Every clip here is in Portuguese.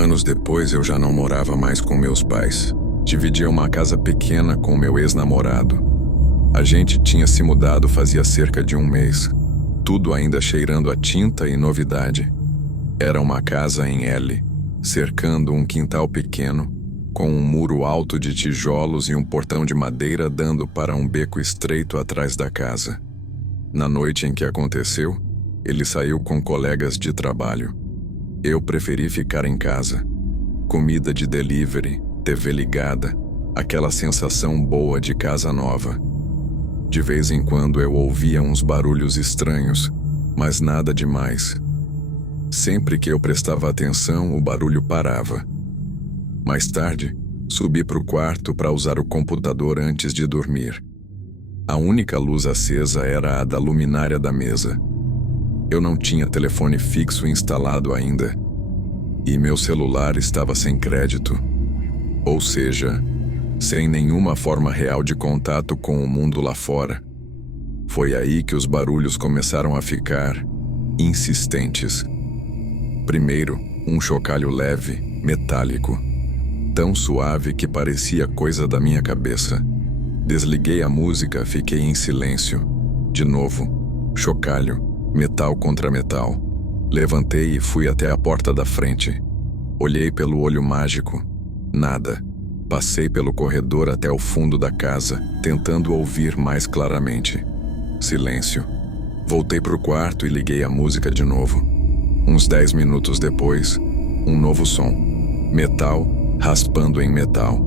Anos depois, eu já não morava mais com meus pais. Dividia uma casa pequena com meu ex-namorado. A gente tinha se mudado fazia cerca de um mês. Tudo ainda cheirando a tinta e novidade. Era uma casa em L, cercando um quintal pequeno, com um muro alto de tijolos e um portão de madeira dando para um beco estreito atrás da casa. Na noite em que aconteceu, ele saiu com colegas de trabalho. Eu preferi ficar em casa. Comida de delivery, TV ligada, aquela sensação boa de casa nova. De vez em quando eu ouvia uns barulhos estranhos, mas nada demais. Sempre que eu prestava atenção, o barulho parava. Mais tarde, subi para o quarto para usar o computador antes de dormir. A única luz acesa era a da luminária da mesa. Eu não tinha telefone fixo instalado ainda, e meu celular estava sem crédito, ou seja, sem nenhuma forma real de contato com o mundo lá fora. Foi aí que os barulhos começaram a ficar insistentes. Primeiro, um chocalho leve, metálico, tão suave que parecia coisa da minha cabeça. Desliguei a música, fiquei em silêncio. De novo, chocalho, metal contra metal. Levantei e fui até a porta da frente. Olhei pelo olho mágico. Nada. Passei pelo corredor até o fundo da casa, tentando ouvir mais claramente. Silêncio. Voltei pro quarto e liguei a música de novo. Uns 10 minutos depois, um novo som. Metal raspando em metal.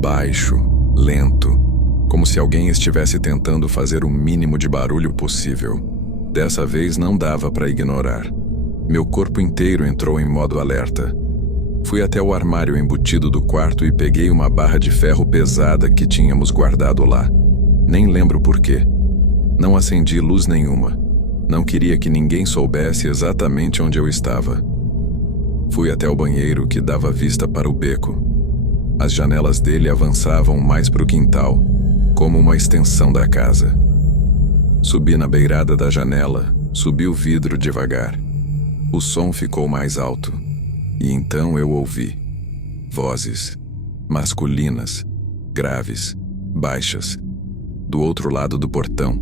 Baixo, lento, como se alguém estivesse tentando fazer o mínimo de barulho possível. Dessa vez não dava para ignorar. Meu corpo inteiro entrou em modo alerta. Fui até o armário embutido do quarto e peguei uma barra de ferro pesada que tínhamos guardado lá. Nem lembro por quê. Não acendi luz nenhuma. Não queria que ninguém soubesse exatamente onde eu estava. Fui até o banheiro que dava vista para o beco. As janelas dele avançavam mais para o quintal, como uma extensão da casa. Subi na beirada da janela, subi o vidro devagar. O som ficou mais alto, e então eu ouvi vozes masculinas, graves, baixas, do outro lado do portão,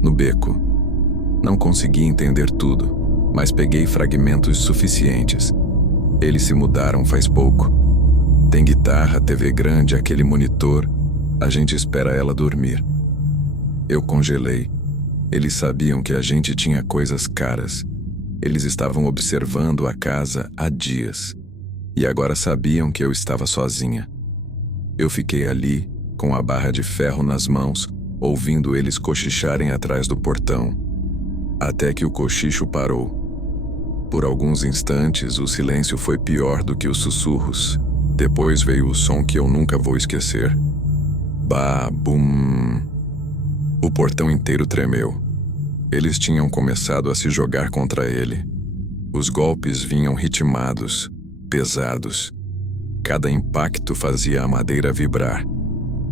no beco. Não consegui entender tudo, mas peguei fragmentos suficientes. Eles se mudaram faz pouco. Tem guitarra, TV grande, aquele monitor. A gente espera ela dormir. Eu congelei. Eles sabiam que a gente tinha coisas caras. Eles estavam observando a casa há dias. E agora sabiam que eu estava sozinha. Eu fiquei ali, com a barra de ferro nas mãos, ouvindo eles cochicharem atrás do portão. Até que o cochicho parou. Por alguns instantes, o silêncio foi pior do que os sussurros. Depois veio o som que eu nunca vou esquecer. Bá-bum. O portão inteiro tremeu. Eles tinham começado a se jogar contra ele. Os golpes vinham ritmados, pesados. Cada impacto fazia a madeira vibrar,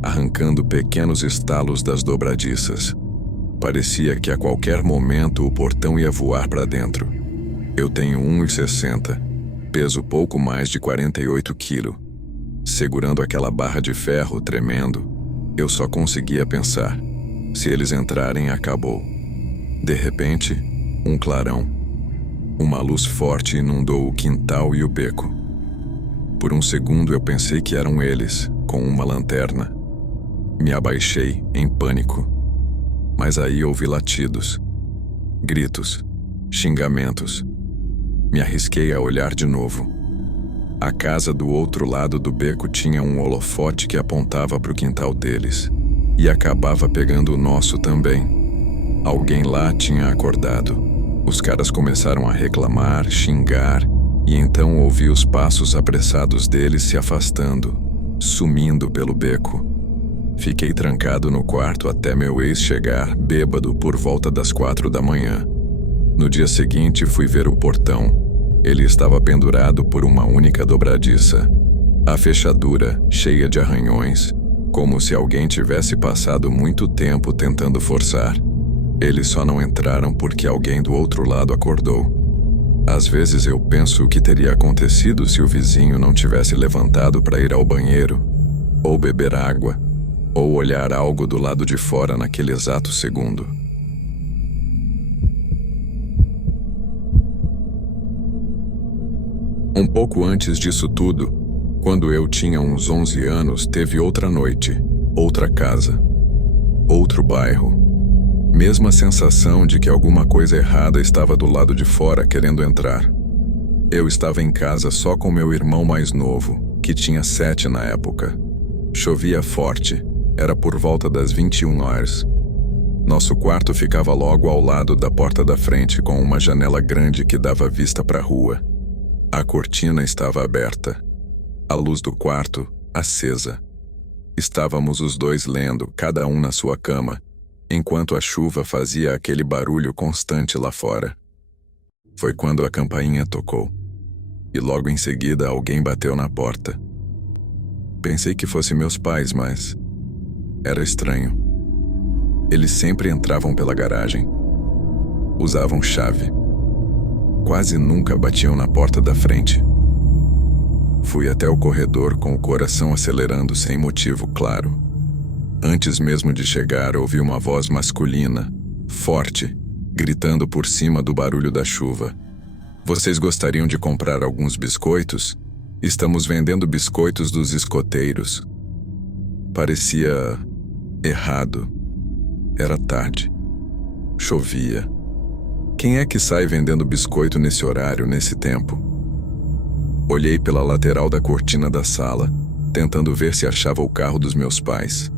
arrancando pequenos estalos das dobradiças. Parecia que a qualquer momento o portão ia voar para dentro. Eu tenho 1,60, peso pouco mais de 48 quilos. Segurando aquela barra de ferro tremendo, eu só conseguia pensar: se eles entrarem, acabou. De repente, um clarão. Uma luz forte inundou o quintal e o beco. Por um segundo eu pensei que eram eles, com uma lanterna. Me abaixei, em pânico. Mas aí ouvi latidos, gritos, xingamentos. Me arrisquei a olhar de novo. A casa do outro lado do beco tinha um holofote que apontava para o quintal deles. E acabava pegando o nosso também. Alguém lá tinha acordado. Os caras começaram a reclamar, xingar, e então ouvi os passos apressados deles se afastando, sumindo pelo beco. Fiquei trancado no quarto até meu ex chegar, bêbado, por volta das 4 da manhã. No dia seguinte fui ver o portão. Ele estava pendurado por uma única dobradiça. A fechadura, cheia de arranhões, como se alguém tivesse passado muito tempo tentando forçar. Eles só não entraram porque alguém do outro lado acordou. Às vezes eu penso o que teria acontecido se o vizinho não tivesse levantado para ir ao banheiro, ou beber água, ou olhar algo do lado de fora naquele exato segundo. Um pouco antes disso tudo, quando eu tinha uns 11 anos, teve outra noite, outra casa, outro bairro. Mesma sensação de que alguma coisa errada estava do lado de fora querendo entrar. Eu estava em casa só com meu irmão mais novo, que tinha 7 na época. Chovia forte, era por volta das 21 horas. Nosso quarto ficava logo ao lado da porta da frente, com uma janela grande que dava vista para a rua. A cortina estava aberta. A luz do quarto, acesa. Estávamos os dois lendo, cada um na sua cama, enquanto a chuva fazia aquele barulho constante lá fora. Foi quando a campainha tocou. E logo em seguida alguém bateu na porta. Pensei que fosse meus pais, mas era estranho. Eles sempre entravam pela garagem. Usavam chave. Quase nunca batiam na porta da frente. Fui até o corredor com o coração acelerando sem motivo claro. Antes mesmo de chegar, ouvi uma voz masculina, forte, gritando por cima do barulho da chuva. Vocês gostariam de comprar alguns biscoitos? Estamos vendendo biscoitos dos escoteiros. Parecia errado. Era tarde. Chovia. Quem é que sai vendendo biscoito nesse horário, nesse tempo? Olhei pela lateral da cortina da sala, tentando ver se achava o carro dos meus pais.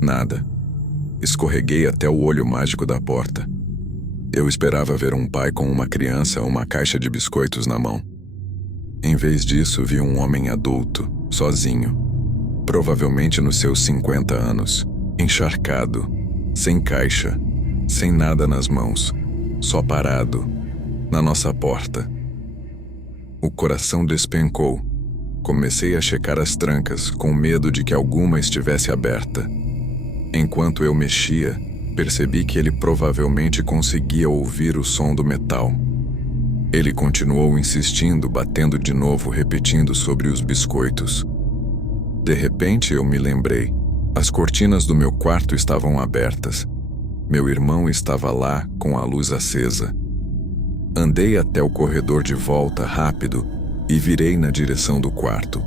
Nada. Escorreguei até o olho mágico da porta. Eu esperava ver um pai com uma criança ou uma caixa de biscoitos na mão. Em vez disso, vi um homem adulto, sozinho. Provavelmente nos seus 50 anos, encharcado, sem caixa, sem nada nas mãos, só parado, na nossa porta. O coração despencou. Comecei a checar as trancas, com medo de que alguma estivesse aberta. Enquanto eu mexia, percebi que ele provavelmente conseguia ouvir o som do metal. Ele continuou insistindo, batendo de novo, repetindo sobre os biscoitos. De repente eu me lembrei. As cortinas do meu quarto estavam abertas. Meu irmão estava lá, com a luz acesa. Andei até o corredor de volta rápido e virei na direção do quarto.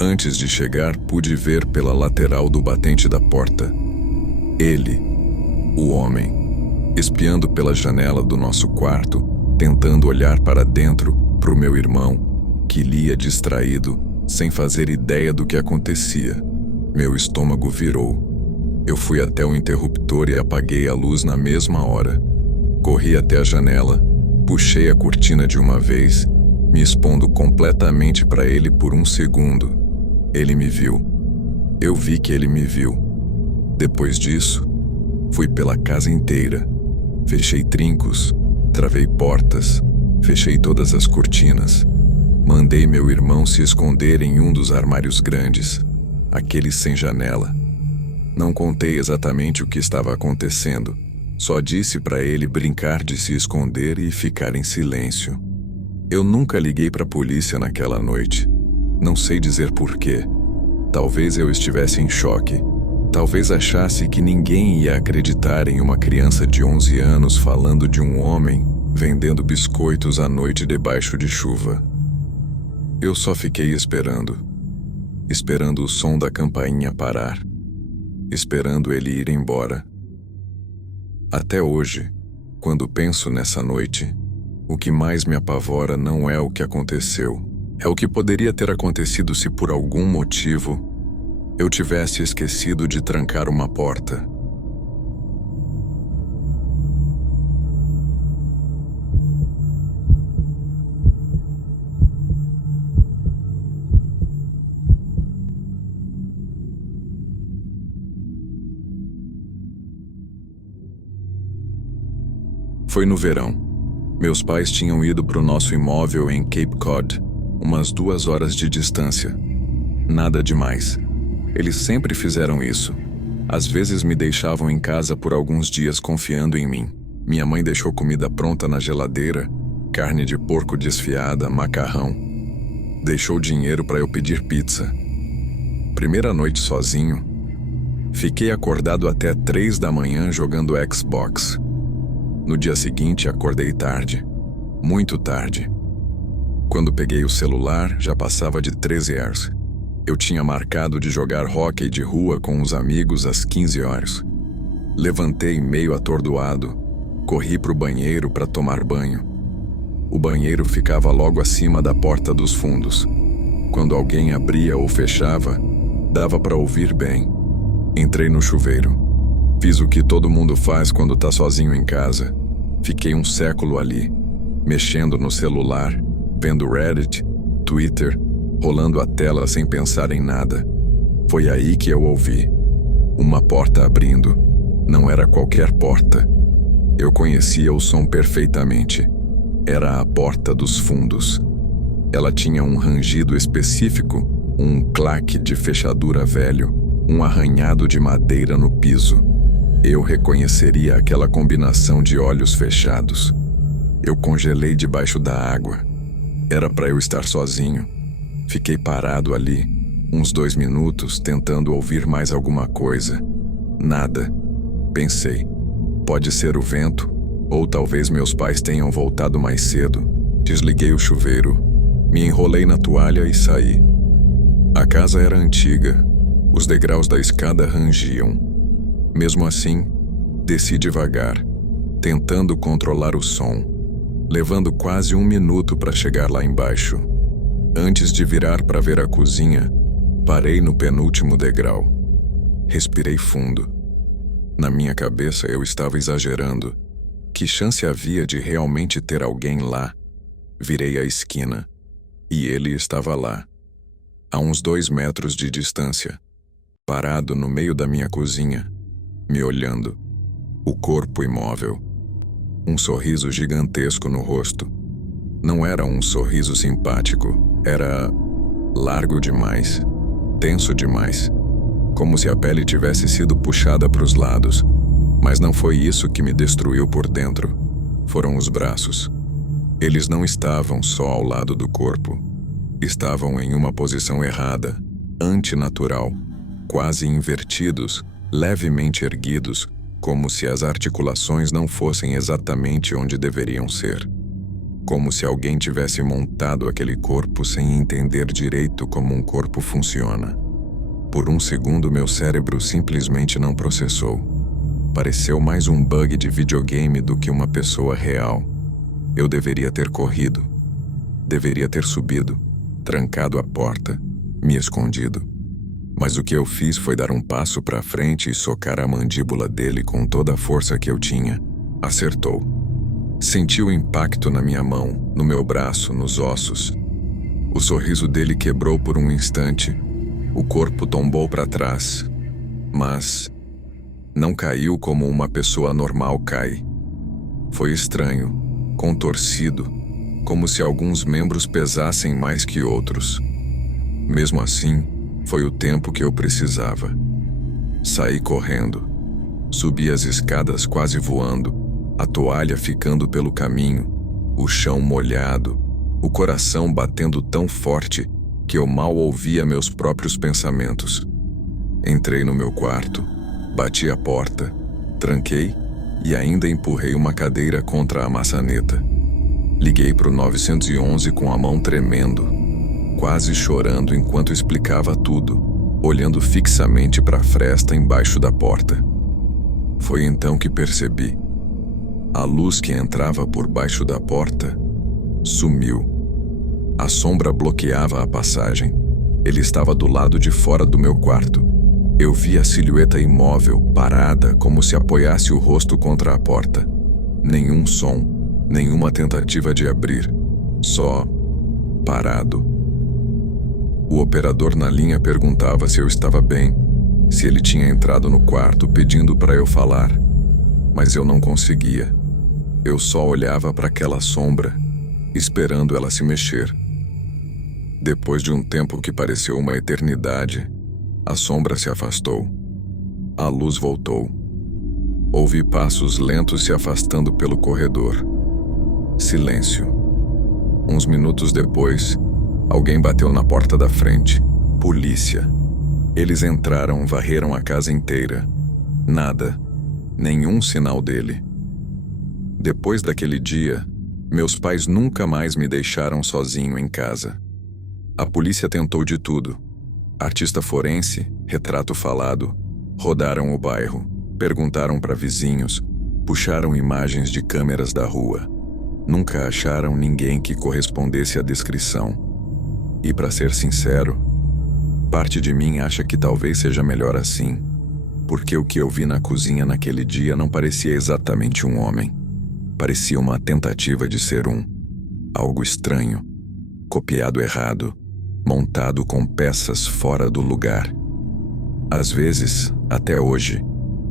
Antes de chegar, pude ver pela lateral do batente da porta. Ele, o homem, espiando pela janela do nosso quarto, tentando olhar para dentro, para o meu irmão, que lia distraído, sem fazer ideia do que acontecia. Meu estômago virou. Eu fui até o interruptor e apaguei a luz na mesma hora. Corri até a janela, puxei a cortina de uma vez, me expondo completamente para ele por um segundo. Ele me viu. Eu vi que ele me viu. Depois disso, fui pela casa inteira. Fechei trincos, travei portas, fechei todas as cortinas. Mandei meu irmão se esconder em um dos armários grandes, aqueles sem janela. Não contei exatamente o que estava acontecendo. Só disse para ele brincar de se esconder e ficar em silêncio. Eu nunca liguei para a polícia naquela noite. Não sei dizer porquê. Talvez eu estivesse em choque. Talvez achasse que ninguém ia acreditar em uma criança de 11 anos falando de um homem vendendo biscoitos à noite debaixo de chuva. Eu só fiquei esperando. Esperando o som da campainha parar. Esperando ele ir embora. Até hoje, quando penso nessa noite, o que mais me apavora não é o que aconteceu. É o que poderia ter acontecido se por algum motivo eu tivesse esquecido de trancar uma porta. Foi no verão. Meus pais tinham ido para o nosso imóvel em Cape Cod, umas 2 horas de distância. Nada demais. Eles sempre fizeram isso. Às vezes me deixavam em casa por alguns dias confiando em mim. Minha mãe deixou comida pronta na geladeira carne de porco desfiada, macarrão. Deixou dinheiro para eu pedir pizza. Primeira noite sozinho. Fiquei acordado até 3 da manhã jogando Xbox. No dia seguinte, acordei tarde. Muito tarde. Quando peguei o celular, já passava de 13 horas. Eu tinha marcado de jogar hóquei de rua com os amigos às 15 horas. Levantei meio atordoado. Corri para o banheiro para tomar banho. O banheiro ficava logo acima da porta dos fundos. Quando alguém abria ou fechava, dava para ouvir bem. Entrei no chuveiro. Fiz o que todo mundo faz quando tá sozinho em casa. Fiquei um século ali, mexendo no celular, vendo Reddit, Twitter, rolando a tela sem pensar em nada. Foi aí que eu ouvi. Uma porta abrindo. Não era qualquer porta. Eu conhecia o som perfeitamente. Era a porta dos fundos. Ela tinha um rangido específico, um claque de fechadura velho, um arranhado de madeira no piso. Eu reconheceria aquela combinação de olhos fechados. Eu congelei debaixo da água. Era para eu estar sozinho. Fiquei parado ali, uns 2 minutos, tentando ouvir mais alguma coisa. Nada. Pensei, pode ser o vento, ou talvez meus pais tenham voltado mais cedo. Desliguei o chuveiro, me enrolei na toalha e saí. A casa era antiga. Os degraus da escada rangiam. Mesmo assim, desci devagar, tentando controlar o som, levando quase 1 minuto para chegar lá embaixo. Antes de virar para ver a cozinha, parei no penúltimo degrau. Respirei fundo. Na minha cabeça eu estava exagerando. Que chance havia de realmente ter alguém lá? Virei a esquina, e ele estava lá, a uns 2 metros de distância, parado no meio da minha cozinha, me olhando, o corpo imóvel, um sorriso gigantesco no rosto. Não era um sorriso simpático, era largo demais, tenso demais, como se a pele tivesse sido puxada para os lados. Mas não foi isso que me destruiu por dentro. Foram os braços. Eles não estavam só ao lado do corpo. Estavam em uma posição errada, antinatural, quase invertidos, levemente erguidos, como se as articulações não fossem exatamente onde deveriam ser. Como se alguém tivesse montado aquele corpo sem entender direito como um corpo funciona. Por um segundo, meu cérebro simplesmente não processou. Pareceu mais um bug de videogame do que uma pessoa real. Eu deveria ter corrido. Deveria ter subido, trancado a porta, me escondido. Mas o que eu fiz foi dar um passo para frente e socar a mandíbula dele com toda a força que eu tinha. Acertou. Senti o impacto na minha mão, no meu braço, nos ossos. O sorriso dele quebrou por um instante. O corpo tombou para trás. Mas não caiu como uma pessoa normal cai. Foi estranho, contorcido, como se alguns membros pesassem mais que outros. Mesmo assim, foi o tempo que eu precisava. Saí correndo. Subi as escadas quase voando, a toalha ficando pelo caminho, o chão molhado, o coração batendo tão forte que eu mal ouvia meus próprios pensamentos. Entrei no meu quarto. Bati a porta, tranquei e ainda empurrei uma cadeira contra a maçaneta. Liguei pro 911 com a mão tremendo, quase chorando enquanto explicava tudo, olhando fixamente para a fresta embaixo da porta. Foi então que percebi. A luz que entrava por baixo da porta sumiu. A sombra bloqueava a passagem. Ele estava do lado de fora do meu quarto. Eu vi a silhueta imóvel, parada, como se apoiasse o rosto contra a porta. Nenhum som, nenhuma tentativa de abrir. Só parado. O operador na linha perguntava se eu estava bem, se ele tinha entrado no quarto pedindo para eu falar. Mas eu não conseguia. Eu só olhava para aquela sombra, esperando ela se mexer. Depois de um tempo que pareceu uma eternidade, a sombra se afastou. A luz voltou. Ouvi passos lentos se afastando pelo corredor. Silêncio. Uns minutos depois, alguém bateu na porta da frente. Polícia. Eles entraram, varreram a casa inteira. Nada. Nenhum sinal dele. Depois daquele dia, meus pais nunca mais me deixaram sozinho em casa. A polícia tentou de tudo. Artista forense, retrato falado, rodaram o bairro, perguntaram para vizinhos, puxaram imagens de câmeras da rua. Nunca acharam ninguém que correspondesse à descrição. E para ser sincero, parte de mim acha que talvez seja melhor assim, porque o que eu vi na cozinha naquele dia não parecia exatamente um homem. Parecia uma tentativa de ser algo estranho, copiado errado, montado com peças fora do lugar. Às vezes, até hoje,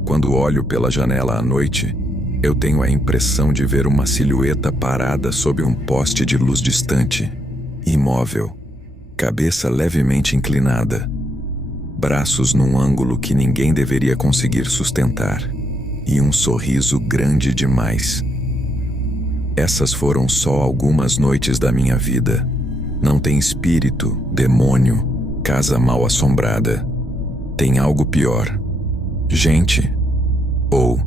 quando olho pela janela à noite, eu tenho a impressão de ver uma silhueta parada sob um poste de luz distante, imóvel, cabeça levemente inclinada, braços num ângulo que ninguém deveria conseguir sustentar, e um sorriso grande demais. Essas foram só algumas noites da minha vida. Não tem espírito, demônio, casa mal assombrada. Tem algo pior. Gente. Ou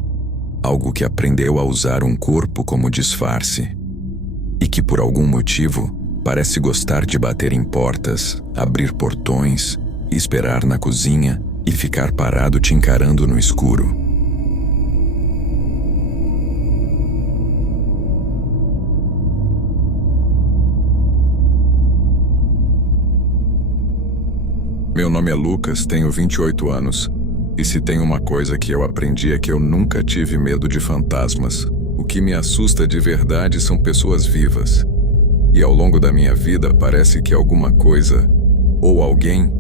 algo que aprendeu a usar um corpo como disfarce. E que por algum motivo parece gostar de bater em portas, abrir portões, esperar na cozinha e ficar parado te encarando no escuro. Meu nome é Lucas, tenho 28 anos. E se tem uma coisa que eu aprendi é que eu nunca tive medo de fantasmas. O que me assusta de verdade são pessoas vivas. E ao longo da minha vida parece que alguma coisa, ou alguém,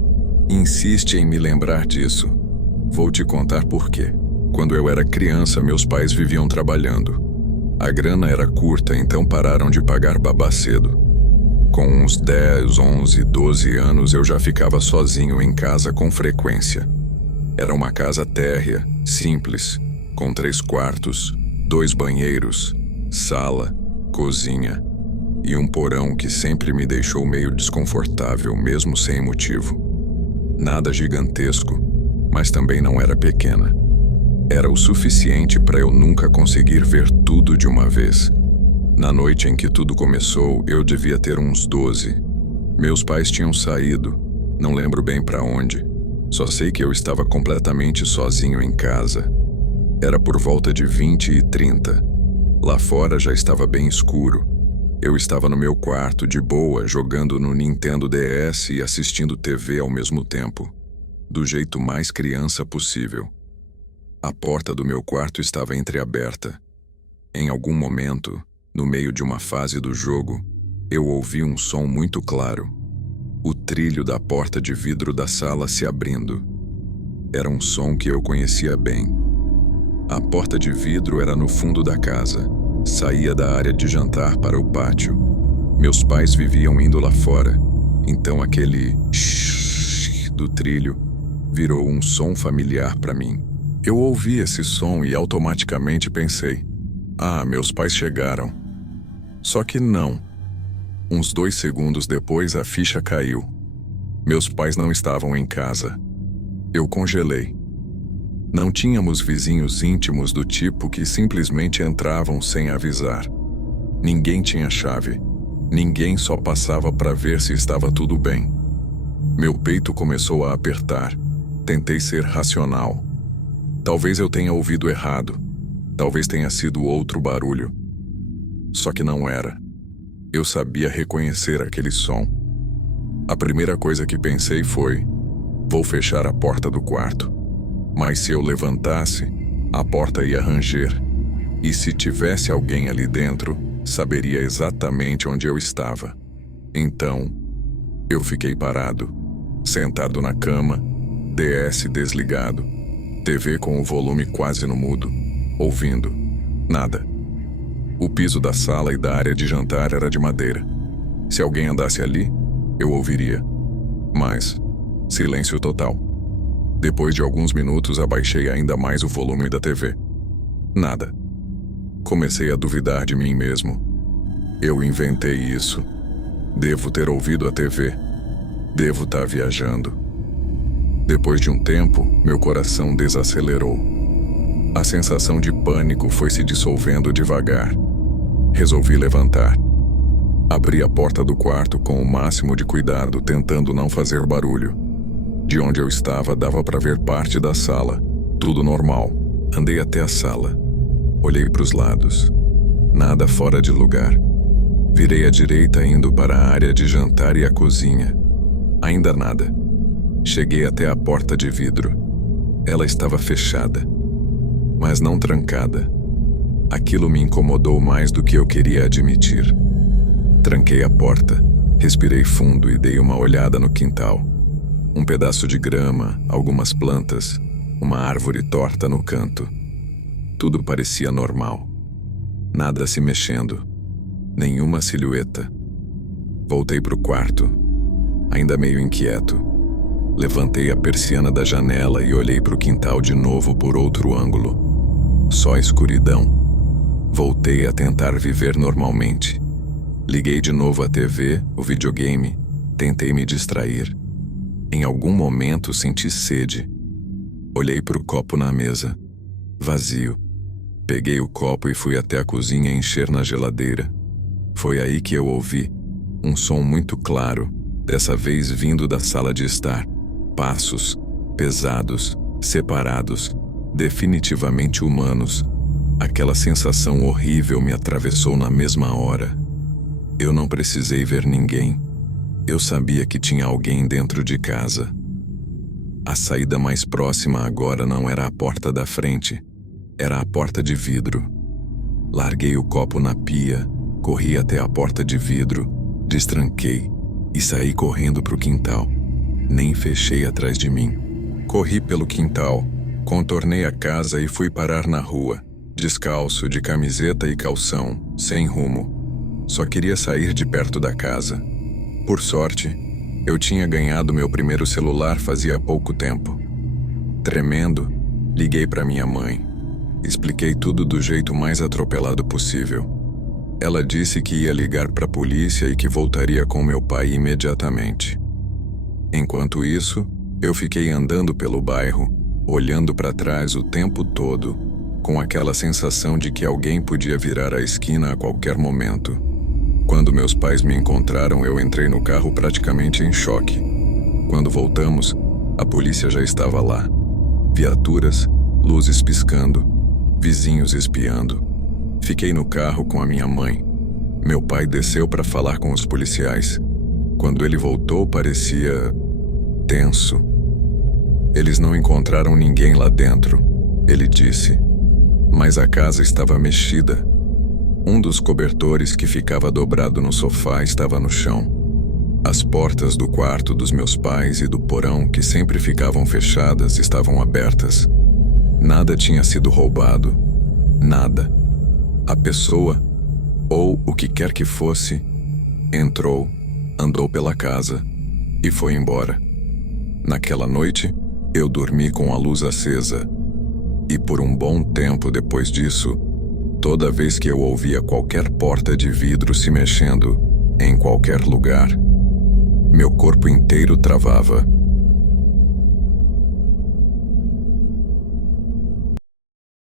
insiste em me lembrar disso. Vou te contar por quê. Quando eu era criança, meus pais viviam trabalhando. A grana era curta, então pararam de pagar babá cedo. Com uns 10, 11, 12 anos, eu já ficava sozinho em casa com frequência. Era uma casa térrea, simples, com 3 quartos, 2 banheiros, sala, cozinha e um porão que sempre me deixou meio desconfortável, mesmo sem motivo. Nada gigantesco, mas também não era pequena. Era o suficiente para eu nunca conseguir ver tudo de uma vez. Na noite em que tudo começou, eu devia ter uns 12. Meus pais tinham saído, não lembro bem para onde. Só sei que eu estava completamente sozinho em casa. Era por volta de 20 e 30. Lá fora já estava bem escuro. Eu estava no meu quarto, de boa, jogando no Nintendo DS e assistindo TV ao mesmo tempo, do jeito mais criança possível. A porta do meu quarto estava entreaberta. Em algum momento, no meio de uma fase do jogo, eu ouvi um som muito claro. O trilho da porta de vidro da sala se abrindo. Era um som que eu conhecia bem. A porta de vidro era no fundo da casa. Saía da área de jantar para o pátio. Meus pais viviam indo lá fora, então aquele shhh do trilho virou um som familiar para mim. Eu ouvi esse som e automaticamente pensei: ah, meus pais chegaram. Só que não. Uns 2 segundos depois a ficha caiu. Meus pais não estavam em casa. Eu congelei. Não tínhamos vizinhos íntimos do tipo que simplesmente entravam sem avisar. Ninguém tinha chave. Ninguém só passava para ver se estava tudo bem. Meu peito começou a apertar. Tentei ser racional. Talvez eu tenha ouvido errado. Talvez tenha sido outro barulho. Só que não era. Eu sabia reconhecer aquele som. A primeira coisa que pensei foi: vou fechar a porta do quarto. Mas se eu levantasse, a porta ia ranger. E se tivesse alguém ali dentro, saberia exatamente onde eu estava. Então, eu fiquei parado, sentado na cama, DS desligado, TV com o volume quase no mudo, ouvindo. Nada. O piso da sala e da área de jantar era de madeira. Se alguém andasse ali, eu ouviria. Mas, silêncio total. Depois de alguns minutos, abaixei ainda mais o volume da TV. Nada. Comecei a duvidar de mim mesmo. Eu inventei isso. Devo ter ouvido a TV. Devo estar viajando. Depois de um tempo, meu coração desacelerou. A sensação de pânico foi se dissolvendo devagar. Resolvi levantar. Abri a porta do quarto com o máximo de cuidado, tentando não fazer barulho. De onde eu estava, dava para ver parte da sala. Tudo normal. Andei até a sala. Olhei para os lados. Nada fora de lugar. Virei à direita indo para a área de jantar e a cozinha. Ainda nada. Cheguei até a porta de vidro. Ela estava fechada, mas não trancada. Aquilo me incomodou mais do que eu queria admitir. Tranquei a porta, respirei fundo e dei uma olhada no quintal. Um pedaço de grama, algumas plantas, uma árvore torta no canto. Tudo parecia normal. Nada se mexendo. Nenhuma silhueta. Voltei para o quarto, ainda meio inquieto. Levantei a persiana da janela e olhei para o quintal de novo por outro ângulo. Só escuridão. Voltei a tentar viver normalmente. Liguei de novo a TV, o videogame. Tentei me distrair. Em algum momento senti sede. Olhei para o copo na mesa. Vazio. Peguei o copo e fui até a cozinha encher na geladeira. Foi aí que eu ouvi um som muito claro, dessa vez vindo da sala de estar. Passos, pesados, separados, definitivamente humanos. Aquela sensação horrível me atravessou na mesma hora. Eu não precisei ver ninguém. Eu sabia que tinha alguém dentro de casa. A saída mais próxima agora não era a porta da frente, era a porta de vidro. Larguei o copo na pia, corri até a porta de vidro, destranquei e saí correndo para o quintal. Nem fechei atrás de mim. Corri pelo quintal, contornei a casa e fui parar na rua, descalço, de camiseta e calção, sem rumo. Só queria sair de perto da casa. Por sorte, eu tinha ganhado meu primeiro celular fazia pouco tempo. Tremendo, liguei para minha mãe. Expliquei tudo do jeito mais atropelado possível. Ela disse que ia ligar para a polícia e que voltaria com meu pai imediatamente. Enquanto isso, eu fiquei andando pelo bairro, olhando para trás o tempo todo, com aquela sensação de que alguém podia virar a esquina a qualquer momento. Quando meus pais me encontraram, eu entrei no carro praticamente em choque. Quando voltamos, a polícia já estava lá. Viaturas, luzes piscando, vizinhos espiando. Fiquei no carro com a minha mãe. Meu pai desceu para falar com os policiais. Quando ele voltou, parecia tenso. Eles não encontraram ninguém lá dentro, ele disse. Mas a casa estava mexida. Um dos cobertores que ficava dobrado no sofá estava no chão. As portas do quarto dos meus pais e do porão, que sempre ficavam fechadas, estavam abertas. Nada tinha sido roubado. Nada. A pessoa, ou o que quer que fosse, entrou, andou pela casa e foi embora. Naquela noite, eu dormi com a luz acesa. E por um bom tempo depois disso, toda vez que eu ouvia qualquer porta de vidro se mexendo, em qualquer lugar, meu corpo inteiro travava.